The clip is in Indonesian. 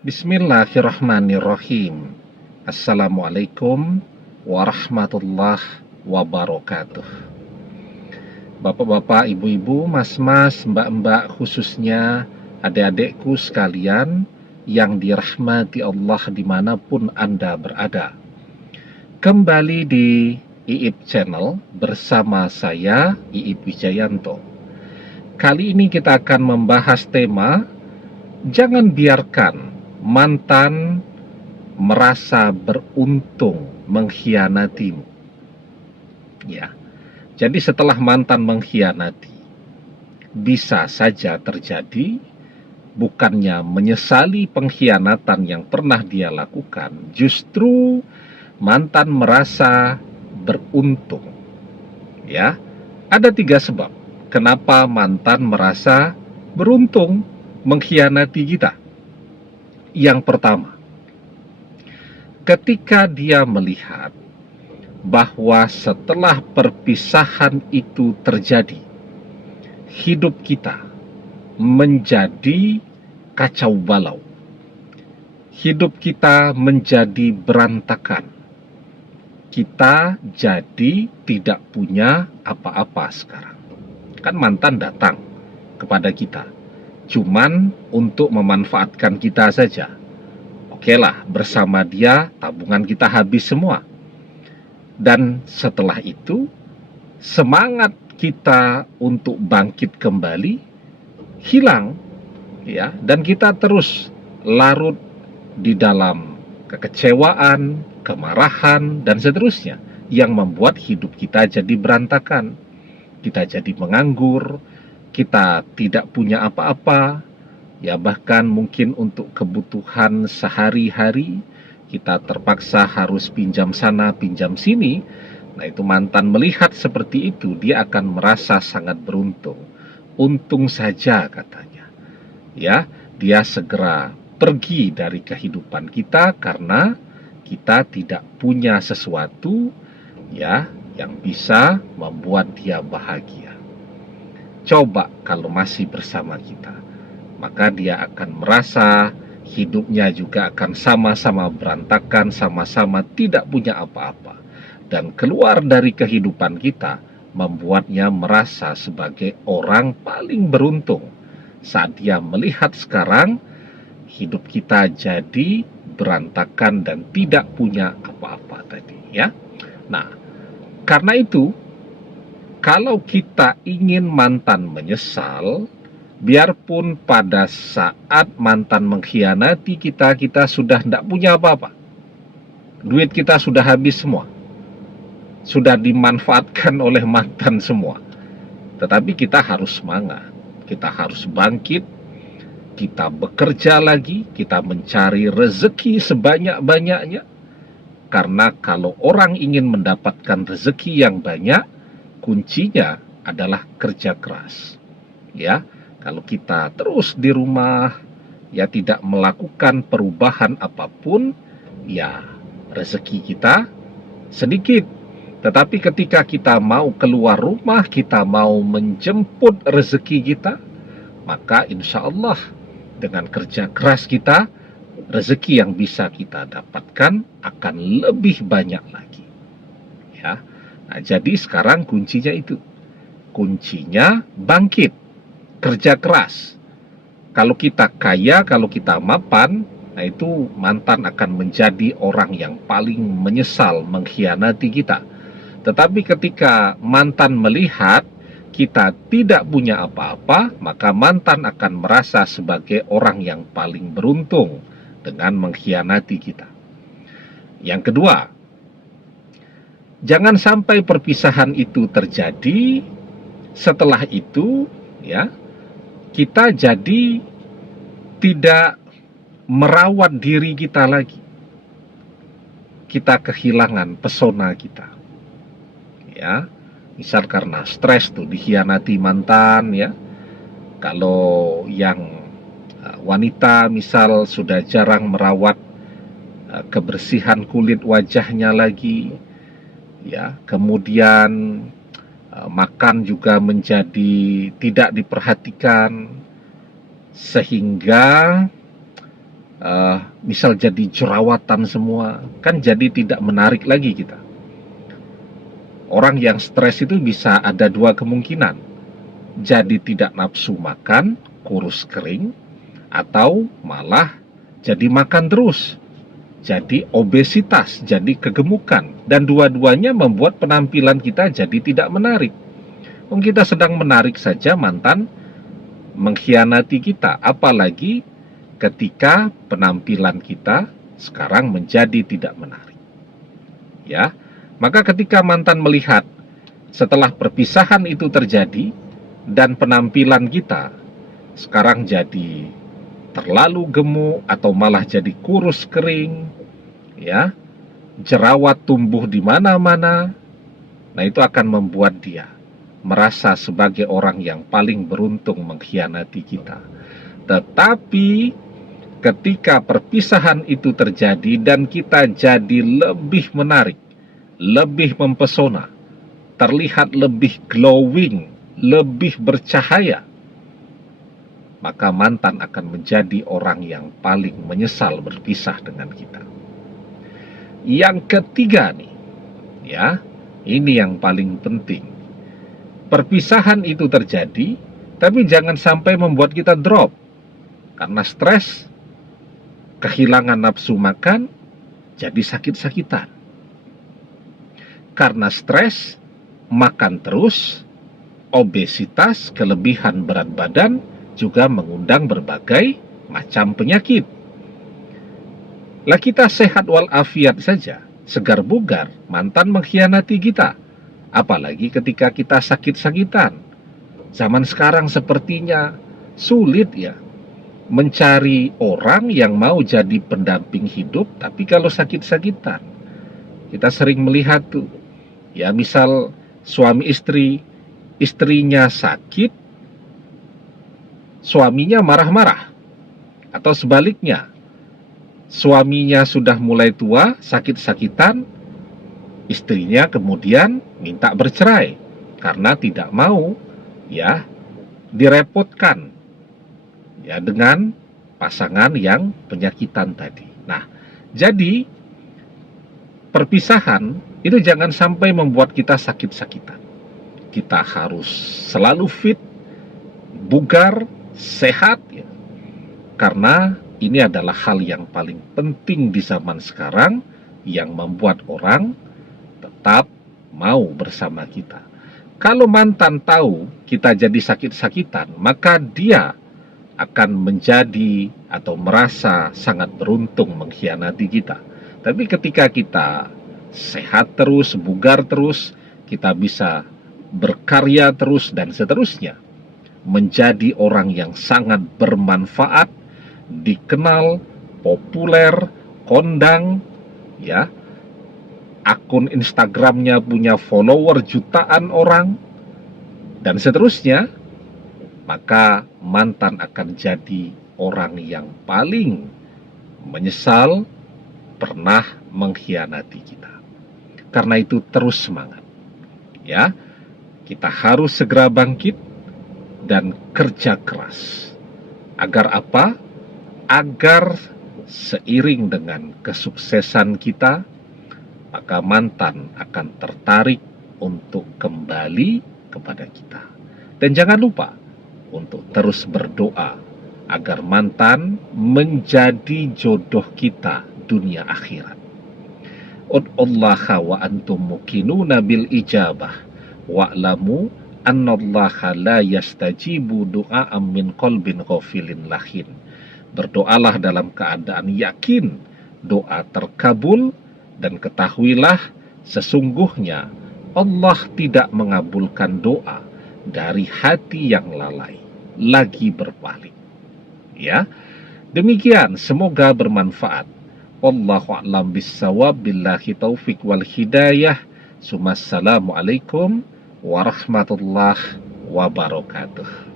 Bismillahirrahmanirrahim. Assalamualaikum warahmatullahi wabarakatuh. Bapak-bapak, ibu-ibu, mas-mas, mbak-mbak, khususnya adik-adikku sekalian yang dirahmati Allah dimanapun Anda berada. Kembali di IIP Channel bersama saya, IIP Wijayanto. Kali ini kita akan membahas tema jangan biarkan mantan merasa beruntung mengkhianatimu. Ya, jadi setelah mantan mengkhianati, bisa saja terjadi bukannya menyesali pengkhianatan yang pernah dia lakukan, justru mantan merasa beruntung. Ya, ada 3 sebab kenapa mantan merasa beruntung mengkhianati kita. Yang pertama, ketika dia melihat bahwa setelah perpisahan itu terjadi, hidup kita menjadi kacau balau. Hidup kita menjadi berantakan. Kita jadi tidak punya apa-apa sekarang. Kan mantan datang kepada kita cuman untuk memanfaatkan kita saja. Oke lah, bersama dia tabungan kita habis semua. Dan setelah itu, semangat kita untuk bangkit kembali hilang, ya, dan kita terus larut di dalam kekecewaan, kemarahan, dan seterusnya yang membuat hidup kita jadi berantakan. Kita jadi menganggur, kita tidak punya apa-apa, ya bahkan mungkin untuk kebutuhan sehari-hari kita terpaksa harus pinjam sana, pinjam sini. Nah, itu mantan melihat seperti itu, dia akan merasa sangat beruntung. Untung saja katanya. Ya, dia segera pergi dari kehidupan kita karena kita tidak punya sesuatu ya yang bisa membuat dia bahagia. Coba kalau masih bersama kita, maka dia akan merasa hidupnya juga akan sama-sama berantakan, sama-sama tidak punya apa-apa. Dan keluar dari kehidupan kita membuatnya merasa sebagai orang paling beruntung saat dia melihat sekarang hidup kita jadi berantakan dan tidak punya apa-apa tadi, ya. Nah, karena itu kalau kita ingin mantan menyesal, biarpun pada saat mantan mengkhianati kita, kita sudah tidak punya apa-apa. Duit kita sudah habis semua. Sudah dimanfaatkan oleh mantan semua. Tetapi kita harus semangat. Kita harus bangkit. Kita bekerja lagi. Kita mencari rezeki sebanyak-banyaknya. Karena kalau orang ingin mendapatkan rezeki yang banyak, kuncinya adalah kerja keras. Ya, kalau kita terus di rumah, ya tidak melakukan perubahan apapun, ya rezeki kita sedikit. Tetapi ketika kita mau keluar rumah, kita mau menjemput rezeki kita, maka insya Allah dengan kerja keras kita, rezeki yang bisa kita dapatkan akan lebih banyak lagi. Ya. Nah, jadi sekarang kuncinya itu. Kuncinya bangkit, kerja keras. Kalau kita kaya, kalau kita mapan, nah itu mantan akan menjadi orang yang paling menyesal mengkhianati kita. Tetapi ketika mantan melihat kita tidak punya apa-apa, maka mantan akan merasa sebagai orang yang paling beruntung dengan mengkhianati kita. Yang kedua, jangan sampai perpisahan itu terjadi. Setelah itu, ya, kita jadi tidak merawat diri kita lagi. Kita kehilangan pesona kita. Ya, misal karena stres tuh dikhianati mantan, ya. Kalau yang wanita misal sudah jarang merawat kebersihan kulit wajahnya lagi, ya, kemudian makan juga menjadi tidak diperhatikan, sehingga misal jadi jerawatan semua, kan jadi tidak menarik lagi kita. Orang yang stres itu bisa ada dua kemungkinan, jadi tidak nafsu makan, kurus kering, atau malah jadi makan terus, jadi obesitas, jadi kegemukan, dan dua-duanya membuat penampilan kita jadi tidak menarik. Kita sedang menarik saja, mantan mengkhianati kita, apalagi ketika penampilan kita sekarang menjadi tidak menarik. Ya, maka ketika mantan melihat setelah perpisahan itu terjadi dan penampilan kita sekarang jadi terlalu gemuk atau malah jadi kurus kering, ya, jerawat tumbuh di mana-mana, nah itu akan membuat dia merasa sebagai orang yang paling beruntung mengkhianati kita. Tetapi ketika perpisahan itu terjadi dan kita jadi lebih menarik, lebih mempesona, terlihat lebih glowing, lebih bercahaya, maka mantan akan menjadi orang yang paling menyesal berpisah dengan kita. Yang ketiga nih, ya, ini yang paling penting. Perpisahan itu terjadi, tapi jangan sampai membuat kita drop. Karena stres, kehilangan nafsu makan, jadi sakit-sakitan. Karena stres, makan terus, obesitas, kelebihan berat badan, juga mengundang berbagai macam penyakit. Lah kita sehat walafiat saja, segar bugar, mantan mengkhianati kita. Apalagi ketika kita sakit-sakitan. Zaman sekarang sepertinya sulit ya mencari orang yang mau jadi pendamping hidup, tapi kalau sakit-sakitan. Kita sering melihat tuh, ya misal suami istri, istrinya sakit, suaminya marah-marah. Atau sebaliknya, suaminya sudah mulai tua, sakit-sakitan, istrinya kemudian minta bercerai karena tidak mau ya direpotkan ya dengan pasangan yang penyakitan tadi. Nah, jadi perpisahan itu jangan sampai membuat kita sakit-sakitan. Kita harus selalu fit, bugar, sehat ya. Karena ini adalah hal yang paling penting di zaman sekarang yang membuat orang tetap mau bersama kita. Kalau mantan tahu kita jadi sakit-sakitan, maka dia akan menjadi atau merasa sangat beruntung mengkhianati kita. Tapi ketika kita sehat terus, bugar terus, kita bisa berkarya terus dan seterusnya, menjadi orang yang sangat bermanfaat, dikenal, populer, kondang, ya, akun Instagramnya punya follower jutaan orang, dan seterusnya, maka mantan akan jadi orang yang paling menyesal pernah mengkhianati kita. Karena itu terus semangat. Ya, kita harus segera bangkit dan kerja keras. Agar apa? Agar seiring dengan kesuksesan kita, maka mantan akan tertarik untuk kembali kepada kita. Dan jangan lupa untuk terus berdoa agar mantan menjadi jodoh kita dunia akhirat. Ud'ullaha wa antum muqinuna bil ijabah wa'lamu annallaha la yastajibu du'a'am min qalbin ghafilin lahin. Berdoalah dalam keadaan yakin doa terkabul, dan ketahuilah sesungguhnya Allah tidak mengabulkan doa dari hati yang lalai lagi berpaling. Ya, demikian, semoga bermanfaat. Wallahu a'lam bissawab, billahi taufik wal hidayah. Assalamualaikum warahmatullahi wabarakatuh.